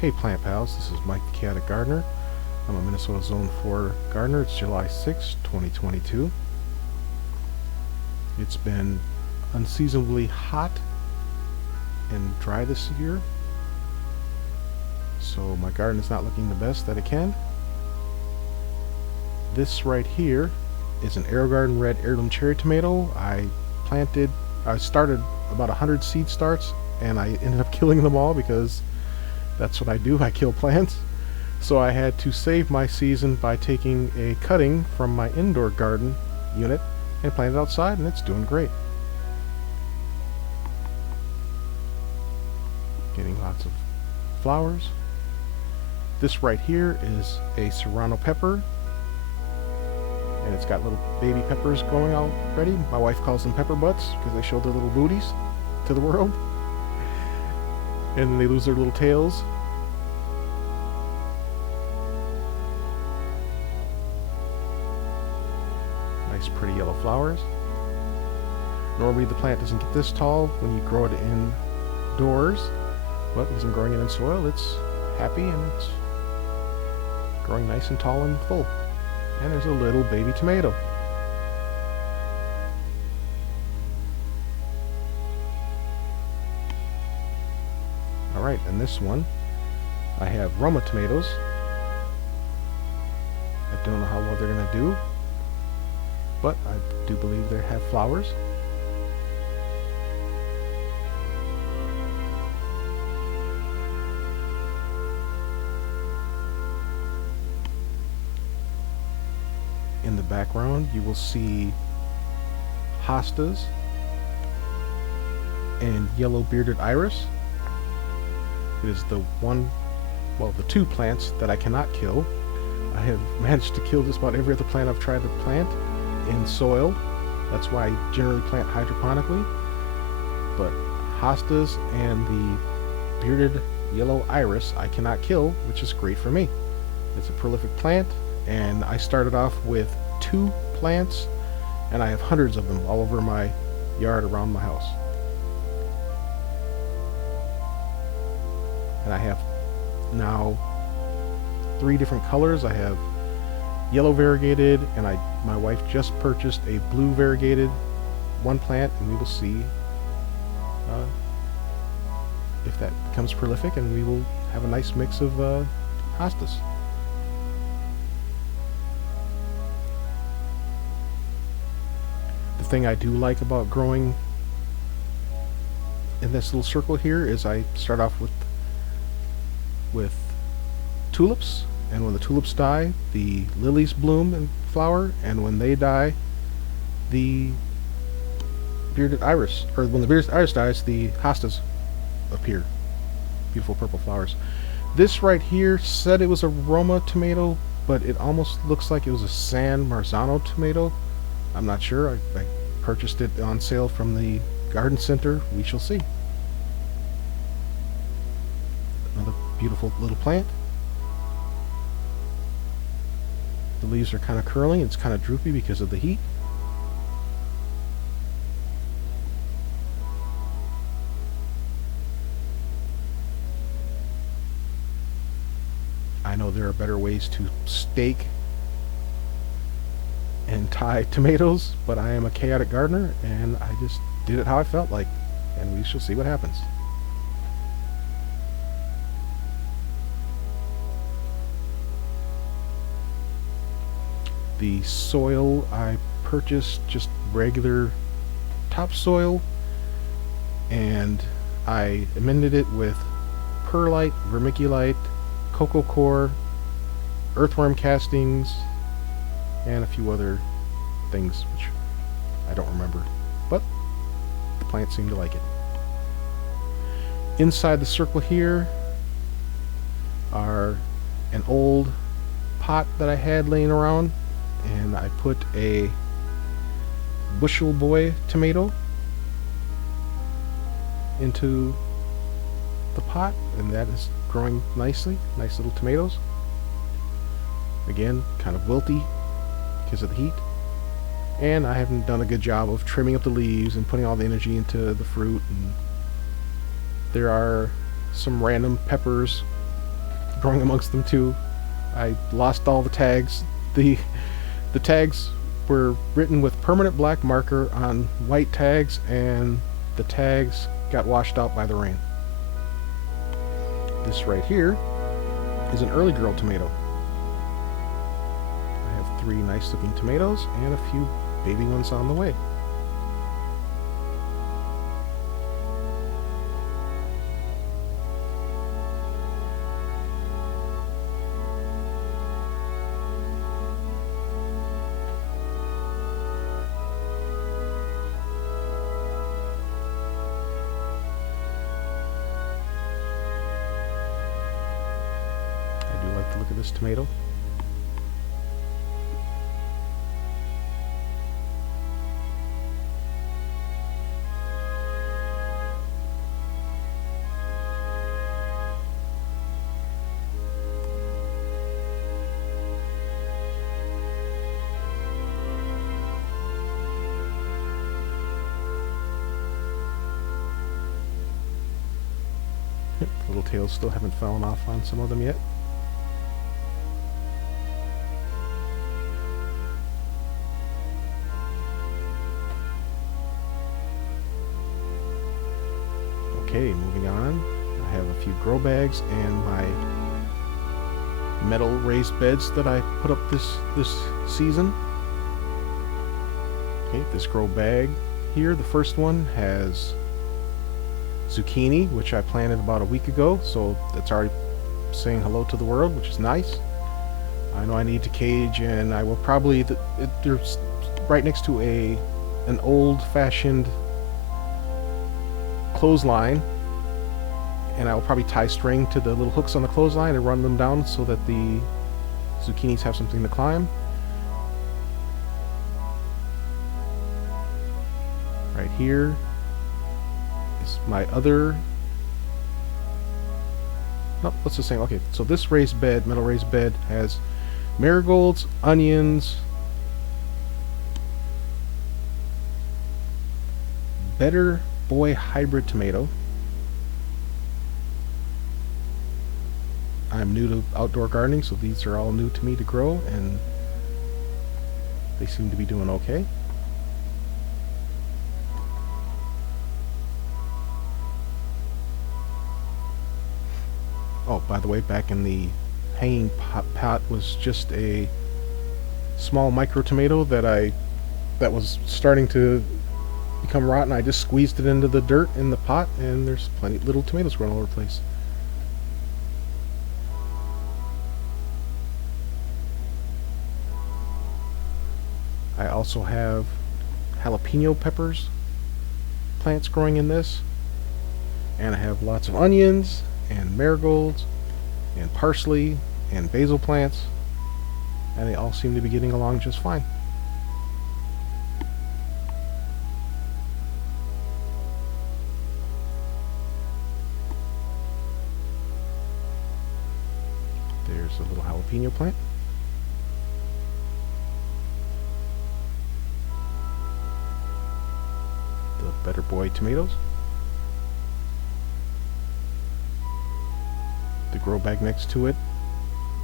Hey plant pals, this is Mike the Chaotic Gardener. I'm a Minnesota Zone 4 gardener. It's July 6, 2022. It's been unseasonably hot and dry this year, so my garden is not looking the best that it can. This right here is an AeroGarden Red Heirloom Cherry Tomato. I started about 100 seed starts and I ended up killing them all because that's what I do. I kill plants. So I had to save my season by taking a cutting from my indoor garden unit and plant it outside, and it's doing great. Getting lots of flowers. This right here is a serrano pepper, and it's got little baby peppers growing already. My wife calls them pepper butts because they show their little booties to the world, and then they lose their little tails. Nice pretty yellow flowers. Normally the plant doesn't get this tall when you grow it indoors, but because I'm growing it in soil, it's happy and it's growing nice and tall and full. And there's a little baby tomato. Alright, and this one, I have Roma tomatoes. I don't know how well they're going to do, but I do believe they have flowers. In the background, you will see hostas and yellow bearded iris. It is the two plants that I cannot kill. I have managed to kill just about every other plant I've tried to plant in soil. That's why I generally plant hydroponically. But hostas and the bearded yellow iris I cannot kill, which is great for me. It's a prolific plant, and I started off with 2 plants, and I have hundreds of them all over my yard around my house. And I have now 3 different colors. I have yellow variegated, and my wife just purchased a blue variegated one plant, and we will see if that becomes prolific, and we will have a nice mix of hostas. The thing I do like about growing in this little circle here is I start off with tulips, and when the tulips die, the lilies bloom and flower, and when they die, the bearded iris, or when the bearded iris dies, the hostas appear. Beautiful purple flowers. This right here said it was a Roma tomato, but it almost looks like it was a San Marzano tomato. I'm not sure. I purchased it on sale from the garden center. We shall see. Another beautiful little plant. The leaves are kind of curling. It's kind of droopy because of the heat. I know there are better ways to stake and tie tomatoes, but I am a chaotic gardener, and I just did it how I felt like, and we shall see what happens. The soil I purchased just regular topsoil, and I amended it with perlite, vermiculite, cocoa coir, earthworm castings, and a few other things which I don't remember, but the plants seem to like it. Inside the circle here are an old pot that I had laying around, and I put a Bushel Boy tomato into the pot, and that is growing nicely. Nice little tomatoes. Again, kind of wilty because of the heat, and I haven't done a good job of trimming up the leaves and putting all the energy into the fruit. And there are some random peppers growing amongst them too. I lost all the tags. The tags were written with permanent black marker on white tags, and the tags got washed out by the rain. This right here is an early girl tomato. I have 3 nice looking tomatoes and a few baby ones on the way. Look at this tomato. The little tails still haven't fallen off on some of them yet. Okay, moving on. I have a few grow bags and my metal raised beds that I put up this season. Okay, this grow bag here, the first one has zucchini, which I planted about a week ago, so that's already saying hello to the world, which is nice. I know I need to cage, and I will probably there's right next to an old-fashioned clothesline, and I will probably tie string to the little hooks on the clothesline and run them down so that the zucchinis have something to climb. Right here is my other... Nope, that's the same. Okay, so this raised bed, metal raised bed, has marigolds, onions, Better Boy hybrid tomato. I'm new to outdoor gardening, so these are all new to me to grow, and they seem to be doing okay. Oh, by the way, back in the hanging pot was just a small micro tomato that was starting to become rotten. I just squeezed it into the dirt in the pot, and there's plenty of little tomatoes growing all over the place. I also have jalapeno peppers plants growing in this, and I have lots of onions and marigolds and parsley and basil plants, and they all seem to be getting along just fine. There's a little jalapeno plant. The Better Boy tomatoes. The grow bag next to it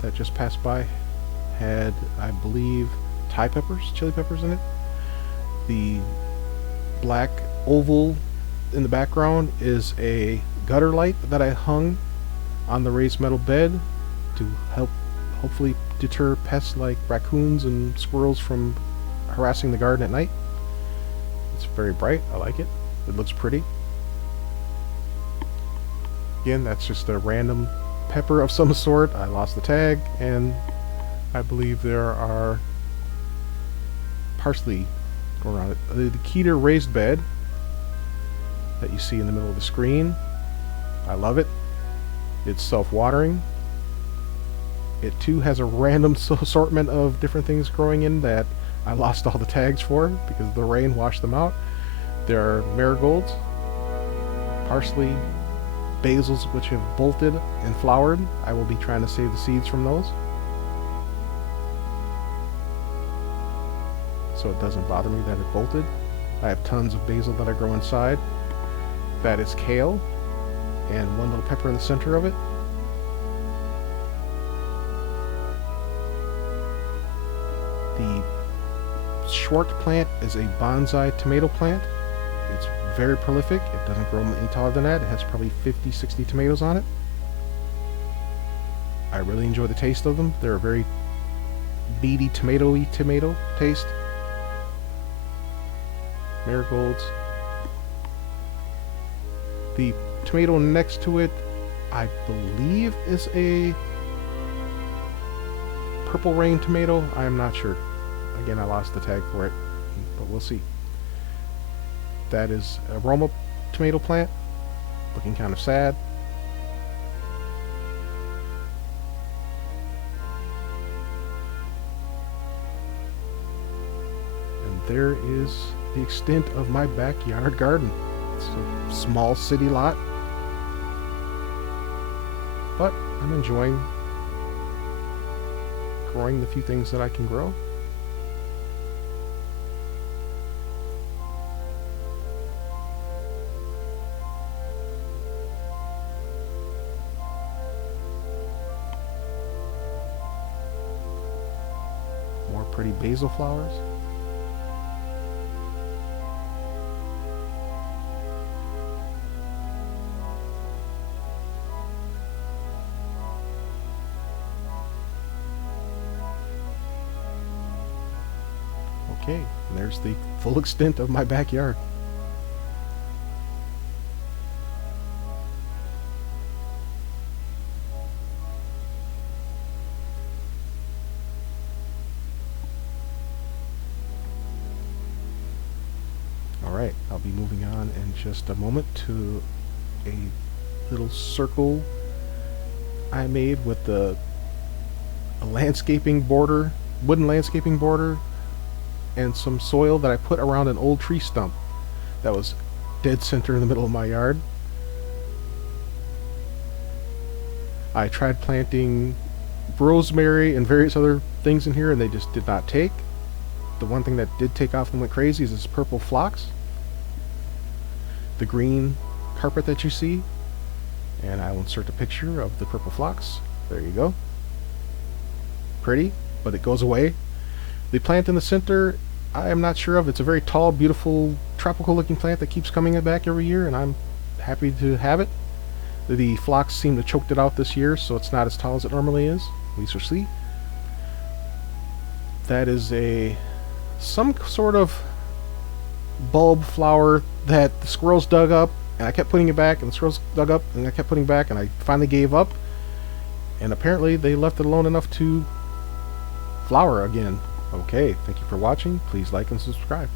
that just passed by had, I believe, Thai peppers, chili peppers in it. The black oval in the background is a gutter light that I hung on the raised metal bed to help hopefully deter pests like raccoons and squirrels from harassing the garden at night. It's very bright. I like it. It looks pretty. Again, that's just a random pepper of some sort. I lost the tag, and I believe there are parsley going around it. The Keter raised bed that you see in the middle of the screen, I love it. It's self-watering. It too has a random assortment of different things growing in that I lost all the tags for because the rain washed them out. There are marigolds, parsley, basils which have bolted and flowered. I will be trying to save the seeds from those, so it doesn't bother me that it bolted. I have tons of basil that I grow inside. That is kale, and one little pepper in the center of it. The Schwartz plant is a bonsai tomato plant. It's very prolific. It doesn't grow any taller than that. It has probably 50, 60 tomatoes on it. I really enjoy the taste of them. They're a very beady, tomatoey tomato taste. Marigolds. The tomato next to it, I believe, is a Purple Rain tomato. I am not sure. Again, I lost the tag for it, but we'll see. That is a Roma tomato plant, looking kind of sad. And there is the extent of my backyard garden. It's a small city lot, but I'm enjoying growing the few things that I can grow. More pretty basil flowers. Okay, and there's the full extent of my backyard. Alright, I'll be moving on in just a moment to a little circle I made with a landscaping border, wooden landscaping border, and some soil that I put around an old tree stump that was dead center in the middle of my yard. I tried planting rosemary and various other things in here and they just did not take. The one thing that did take off and went crazy is this purple phlox. The green carpet that you see, and I will insert a picture of the purple phlox. There you go. Pretty, but it goes away. The plant in the center, I am not sure of. It's a very tall, beautiful, tropical looking plant that keeps coming back every year, and I'm happy to have it. The phlox seemed to choked it out this year, so it's not as tall as it normally is. We shall see. That is some sort of bulb flower that the squirrels dug up, and I kept putting it back, and the squirrels dug up, and I kept putting it back, and I finally gave up. And apparently they left it alone enough to flower again. Okay, thank you for watching. Please like and subscribe.